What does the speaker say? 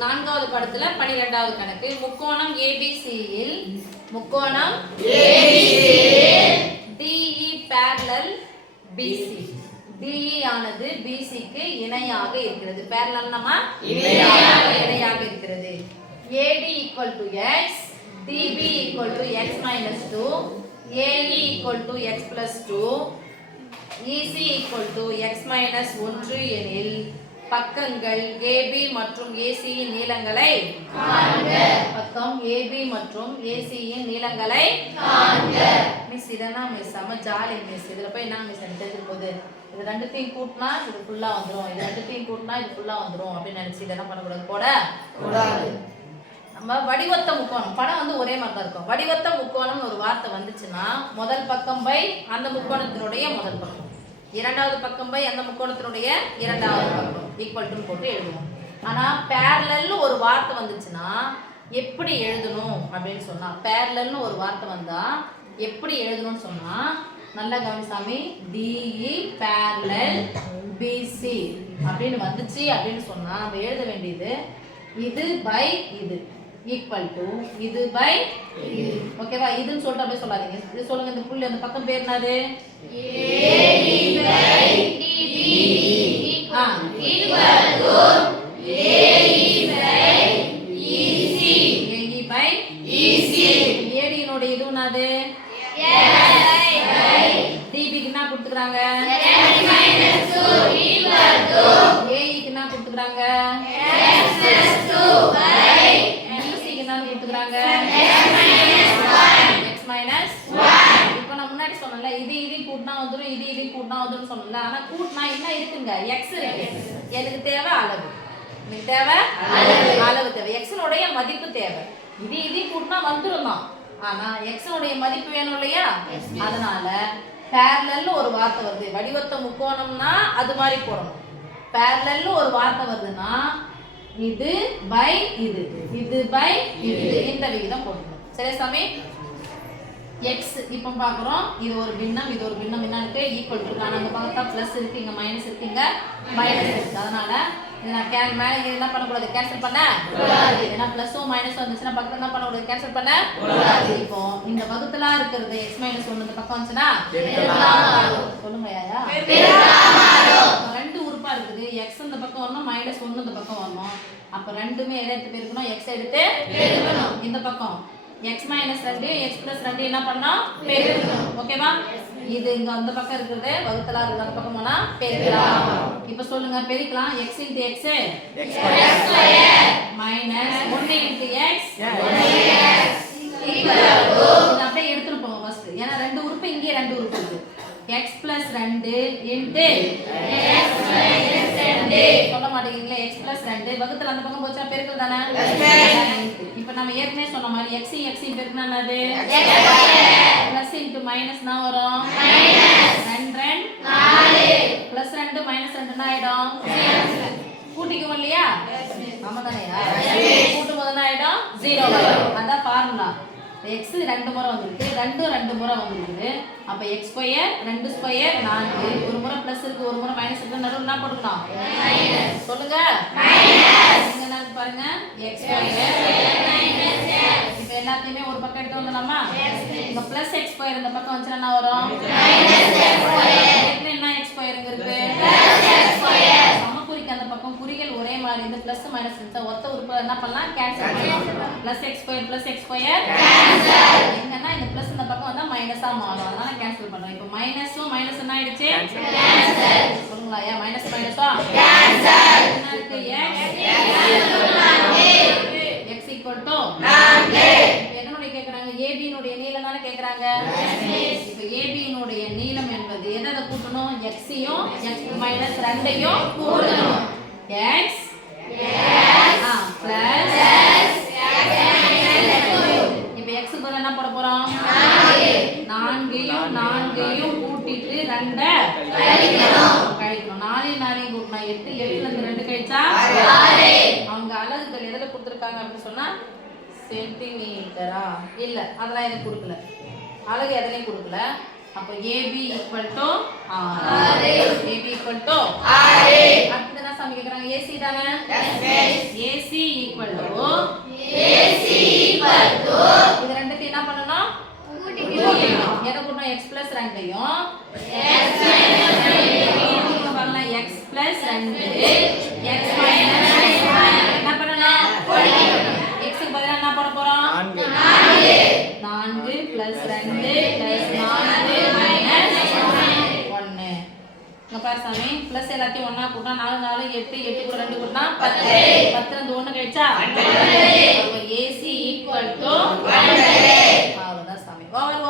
நான்காவது படத்துல 12வது கணக்கு. முக்கோணம் ஏபிசியில் DE parallel BC. DE ஆனது BCக்கு இணையாக இருக்கிறது. parallelனா இணையாக இருக்கிறது. AD equal to x, DB equal to x minus 2, AE equal to x plus 2, EC equal to x minus 1 எனில் பக்கங்கள் AB மற்றும் AC இன் நீளங்களை காண்க. பக்கம் AB மற்றும் AC இன் நீளங்களை காண்க. மிஸ் இதனா மிஸ் சம ஜாலி மிஸ். இதுல போய் என்ன மிஸ் எடுத்து போகுது, இது ரெண்டுத்தையும் கூட்டினா இது ஃபுல்லா வந்துரும், இது ரெண்டுத்தையும் கூட்டினா இது ஃபுல்லா வந்துரும் அப்படின்னு நினைச்சு இது என்ன பண்ணக்கூடாது, போட கூடாது. நம்ம வடிவத்த முக்கோணம் படம் வந்து ஒரே மாதிரி தான் இருக்கும். வடிவத்த முக்கோணம்னு ஒரு வார்த்தை வந்துச்சுன்னா முதல் பக்கம் பை அந்த முக்கோணத்தினுடைய முதல் பக்கம், இரண்டாவது பக்கம் பை அந்த முக்கோணத்தினுடைய இரண்டாவது பக்கம் ஈக்குவல் டு போட்டு எழுதுவோம். ஆனா பேரலல்னு ஒரு வார்த்தை வந்துச்சுன்னா எப்படி எழுதணும் அப்படின்னு சொன்னா, பேரலல்னு ஒரு வார்த்தை வந்தா எப்படி எழுதணும்னு சொன்னா, நல்ல கவனிசாமி, DE parallel BC அப்படின்னு வந்துச்சு அப்படின்னு சொன்னா நம்ம எழுத வேண்டியது இது பை இது ஈக்குவல் டு இது பை இது. ஓகேவா? இதுன்னு சொல்லிட்டு அப்படியே சொல்லாதீங்க. இது சொல்லுங்க. இந்த புள்ளி அந்த பக்கம் பேர் என்னது? AD by DB equal to AE by EC. AE by EC. AD னோட இது என்னது? S by DB க்கு என்ன கொடுத்துக்கறாங்க? x minus 2 equal to AE க்கு என்ன கொடுத்துக்கறாங்க? x plus 2 by x minus 1. இப்போ நான் முன்னாடி சொன்னல இது கூட்டினா வந்துரும், இது கூட்டினா வந்துரும் சொன்னல. ஆனா கூட்டினா என்ன இருக்குங்க? x இருக்கு. எனக்கு தேவை அளவு, எனக்கு தேவை அளவு தேவை, x உடைய மதிப்பு தேவை. இது கூட்டினா வந்துரும் தான், ஆனா x உடைய மதிப்பு வேணும் இல்லையா? அதனால parallelனு ஒரு வார்த்தை வருது, வடிவத்த முக்கோணம்னா அது மாதிரி போடணும். parallelனு ஒரு வார்த்தை வருதுன்னா இது பை இது, இது பை இது, இந்த விகிதம் போடணும். சரி சாமி? x இப்போ பார்க்குறோம், இது ஒரு பின்னம், இது ஒரு பின்னம். என்ன இருக்கு? ஈக்குவல் இருக்கு. ஆனால் அங்கே பார்த்தா ப்ளஸ் இருக்கு, இங்கே மைனஸ் இருக்கு, இங்கே மைனஸ் இருக்கு. அதனால நான் மேலே என்ன பண்ணக்கூடாது, கேன்சல் பண்ண கூடாது. ஏன்னா ப்ளஸும் மைனஸும் வந்துச்சுன்னா பக்கத்தில் என்ன பண்ணக்கூடாது, கேன்சல் பண்ண கூடாது. இப்போ இந்த வகுத்தலா இருக்கிறது x minus 1 இந்த பக்கம் வந்துச்சுன்னா சொல்லுங்க யாரா, ரெண்டு உறுப்பா இருக்குது. x இந்த பக்கம் வரணும், மைனஸ் 1 இந்த பக்கம் வரணும். அப்ப ரெண்டுமே எதை எடுத்து பெருக்கணும்? x எடுத்து பெருக்கணும். இந்த பக்கம் x minus 2 x plus 2 என்ன பண்ணோம்? பெருக்கணும். ஓகேவா? இது இங்க அந்த பக்கம் இருக்குது, வகுத்தலா இருக்கு, அந்த பக்கம் போனா பெருக்கலாம். இப்போ சொல்லுங்க, பெருக்கலாம். x into x x² minus 1 into x equal to, இத அப்படியே எடுத்துட்டு போங்க ஃபர்ஸ்ட். ஏன்னா ரெண்டு உறுப்பு இங்கே ரெண்டு உறுப்பு இருக்கு. x plus 2 into x minus 2 சொல்ல மாட்டீங்களா? x plus 2 வகுத்தல அந்த பக்கம் போச்சா பெருக்கல் தானே? இப்போ நம்ம ஏற்கனவே சொன்ன மாதிரி x பெருக்கினா என்னது? plus into minus னா வரும் minus 2 4 plus 2 minus 2 என்ன ஆயிடும்? கூட்டிக்குவோம் இல்லையா? ஆமா தானேயா? கூட்டும்போது என்ன ஆயிடும்? 0 வரும். அதான் ஃபார்முலா. x ரெண்டு முறை வந்திருக்கு, ரெண்டு முறை வந்திருக்கு. அப்ப x ஸ்கொயர் 2 ஸ்கொயர் 4, ஒரு முறை பிளஸ் இருக்கு, ஒரு முறை மைனஸ் இருக்கு. நடுவுல என்ன போட்டுக்கலாம்? மைனஸ். சொல்லுங்க, மைனஸ். இங்க என்ன பாருங்க, x ஸ்கொயர் மைனஸ் x. இப்போ எல்லாத்தையுமே ஒரு பக்கம் எடுத்து வந்துடலாமா? இங்க பிளஸ் x ஸ்கொயர் இந்த பக்கம் வந்துச்சுன்னா என்ன வரும்? Minus x square. என்ன x ஸ்கொயர் இங்க இருக்கு? Plus x square. சமக்குறிக்கு அந்த பக்கம் குறிகள் ஒரே மாதிரி இந்த பிளஸ் மைனஸ் இருந்தா ஒத்த உறுப்பு என்ன பண்ணலாம்? கேன்சல் பண்ணலாம். Plus x square cancel. என்னன்னா இந்த பிளஸ் இந்த பக்கம் வந்தா மைனஸா மாறும், அதனால கேன்சல் பண்றோம். இப்போ மைனஸும் மைனஸ் என்ன ஆயிடுச்சு? கேன்சல். சொல்லுங்களா? ஏன் மைனஸ் மைனஸா கேன்சல். என்ன இருக்கு? x equal to 4. என்னோட கேக்குறாங்க? AB னுடைய நீளம் தான கேக்குறாங்க. இப்போ AB னுடைய நீளம் என்பது எதை கூட்டணும்? x யும் x minus 2 யும் கூட்டணும். x plus இப்போ x க்கு என்ன போட போறோம்? 4யும் கூட்டிட்டு 2 கழிக்கணும். 4 கூட்டினா 8, 8ல இருந்து 2 கழிச்சா 6. அவங்க அலகுகள் எதுல கொடுத்திருக்காங்க அப்படி சொன்னா சென்டிமீட்டரா? இல்ல, அதெல்லாம் எனக்கு கொடுக்கல, அலகு எதுலயும் கொடுக்கல. அப்போ AB equal to 6. AB equal to 6. அடுத்து என்ன சாமி கேக்குறாங்க? AC தானே? AC 2 x மைனஸ் என்ன பண்ணணும் x க்கு பதிலா என்ன போட போறோம் 4 plus 2 plus 4 minus 1 இங்க பாரு சாமி பிளஸ் எல்லாத்தையும் ஒண்ணா கூட்டினா 4 4 8 8 கூட 2 கூட்டினா 10 10 ல 1 கழிச்சா 12 AC equal to 1 அவ்வளவுதான் சாமி ஓவர்